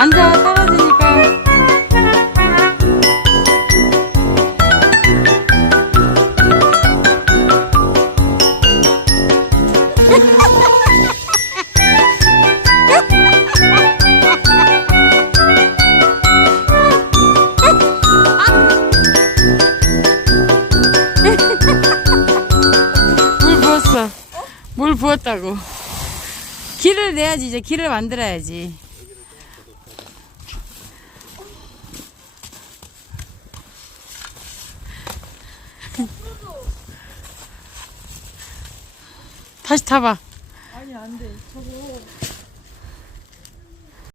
앉아, 떨어지니까. 물 부었어. 물 부었다고. 길을 내야지, 이제 길을 만들어야지. 다시 타봐. 아니 안 돼. 저거